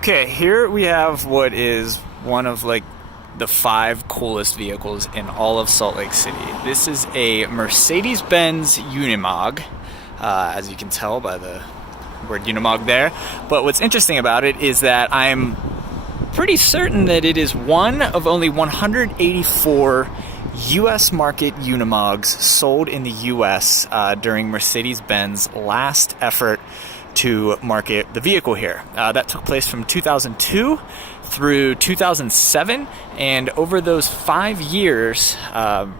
Okay, here we have what is one of like the 5 coolest vehicles in all of Salt Lake City. This is a Mercedes-Benz Unimog, as you can tell by the word Unimog there. But what's interesting about it is that I'm pretty certain that it is one of only 184 US market Unimogs sold in the US during Mercedes-Benz last effort to market the vehicle here. That took place from 2002 through 2007, and over those 5 years,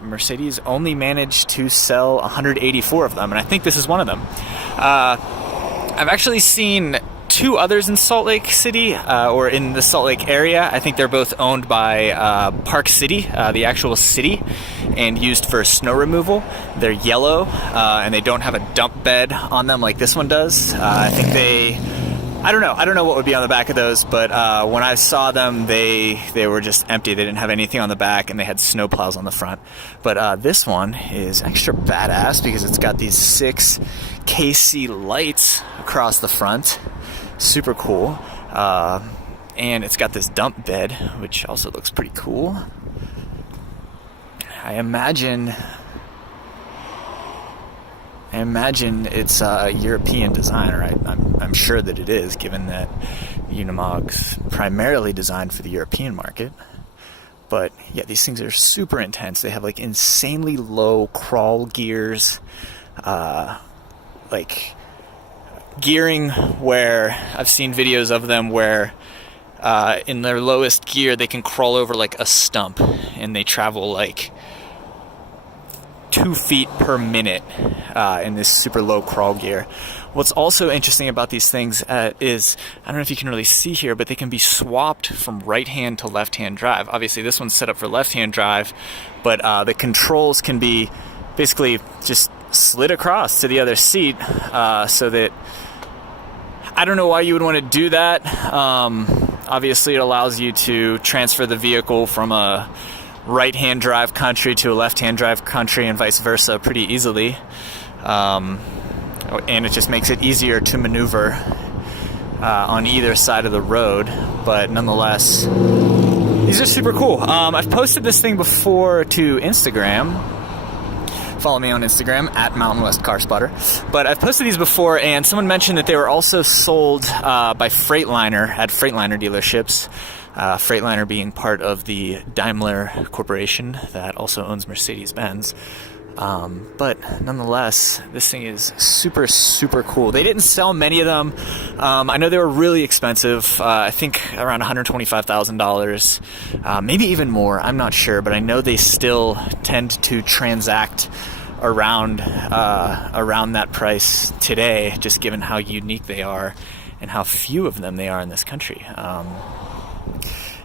Mercedes only managed to sell 184 of them, and I think this is one of them. I've actually seen 2 others in Salt Lake City, or in the Salt Lake area. I think they're both owned by Park City, the actual city, and used for snow removal. They're yellow, and they don't have a dump bed on them like this one does. I don't know what would be on the back of those, but when I saw them, they were just empty. They didn't have anything on the back, and they had snow plows on the front. But this one is extra badass because it's got these 6 KC lights across the front. Super cool. And it's got this dump bed, which also looks pretty cool. I imagine it's a European design, right? I'm sure that it is, given that Unimog's primarily designed for the European market. But yeah, these things are super intense. They have like insanely low crawl gears, like gearing where I've seen videos of them where in their lowest gear they can crawl over like a stump, and they travel like 2 feet per minute in this super low crawl gear. What's also interesting about these things is, I don't know if you can really see here, but they can be swapped from right hand to left hand drive. Obviously this one's set up for left hand drive, but the controls can be basically just slid across to the other seat, so that I don't know why you would want to do that. Obviously it allows you to transfer the vehicle from a right-hand drive country to a left-hand drive country and vice versa pretty easily, and it just makes it easier to maneuver on either side of the road. But nonetheless, these are super cool. I've posted this thing before to Instagram. Follow me on Instagram at Mountain West Car Spotter. But I've posted these before, and someone mentioned that they were also sold by Freightliner at Freightliner dealerships. Freightliner being part of the Daimler Corporation that also owns Mercedes-Benz. But nonetheless, this thing is super, super cool. They didn't sell many of them. I know they were really expensive. I think around $125,000, maybe even more. I'm not sure, but I know they still tend to transact around that price today, just given how unique they are and how few of them they are in this country.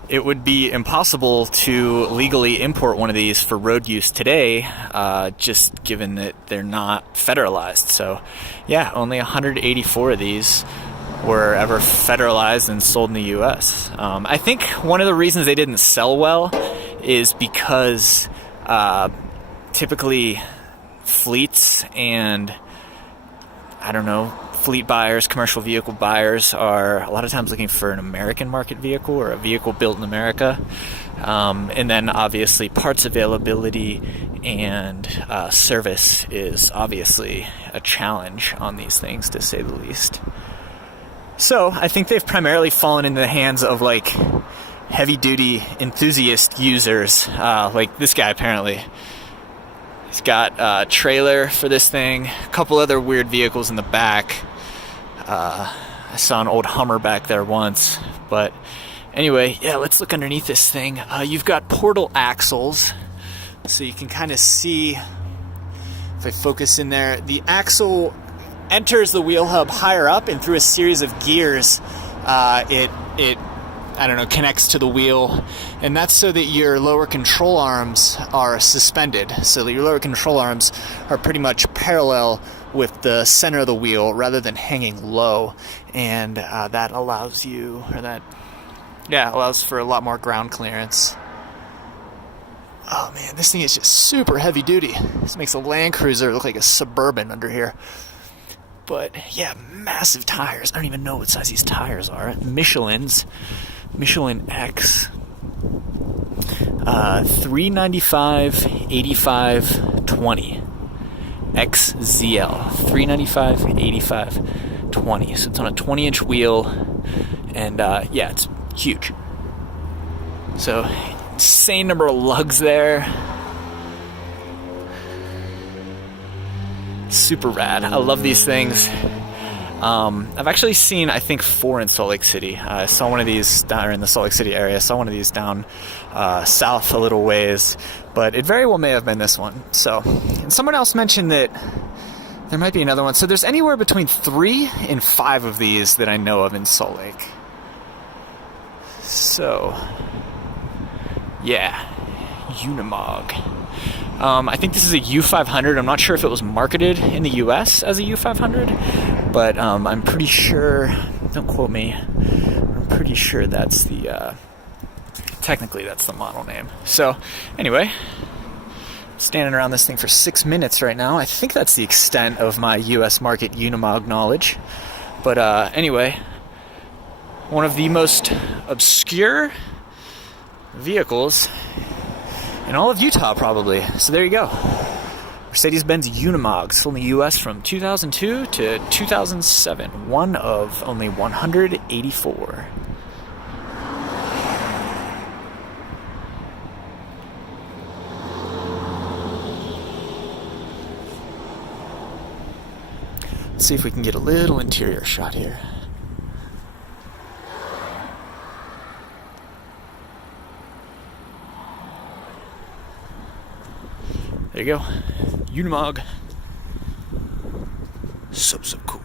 It would be impossible to legally import one of these for road use today, just given that they're not federalized. So yeah, only 184 of these were ever federalized and sold in the US. I think one of the reasons they didn't sell well is because typically fleets and, I don't know, fleet buyers, commercial vehicle buyers are a lot of times looking for an American market vehicle or a vehicle built in America. And then obviously parts availability and service is obviously a challenge on these things, to say the least. So I think they've primarily fallen into the hands of like heavy duty enthusiast users, like this guy apparently. He's got a trailer for this thing, a couple other weird vehicles in the back. I saw an old Hummer back there once. But anyway, yeah, let's look underneath this thing. You've got portal axles, so you can kind of see, if I focus in there, the axle enters the wheel hub higher up, and through a series of gears, it connects to the wheel, and that's so that your lower control arms are suspended, so that your lower control arms are pretty much parallel with the center of the wheel rather than hanging low, and that allows for a lot more ground clearance. Oh man, this thing is just super heavy duty. This makes a Land Cruiser look like a Suburban under here. But yeah, massive tires. I don't even know what size these tires are. Michelin's, Michelin X, 395, 85, 20. XZL, 395, 85, 20. So it's on a 20-inch wheel, and yeah, it's huge. So insane number of lugs there. Super rad. I love these things. I've actually seen, I think, 4 in Salt Lake City. I saw one of these down in the Salt Lake City area. I saw one of these down south a little ways, but it very well may have been this one. So, and someone else mentioned that there might be another one. So there's anywhere between 3 and 5 of these that I know of in Salt Lake. So, yeah, Unimog. I think this is a U500. I'm not sure if it was marketed in the US as a U500, but I'm pretty sure, don't quote me, I'm pretty sure that's the, technically that's the model name. So, anyway, standing around this thing for 6 minutes right now. I think that's the extent of my US market Unimog knowledge. But anyway, one of the most obscure vehicles in all of Utah, probably. So there you go. Mercedes-Benz Unimogs, sold in the U.S. from 2002 to 2007. One of only 184. Let's see if we can get a little interior shot here. There you go. Unimog. So cool.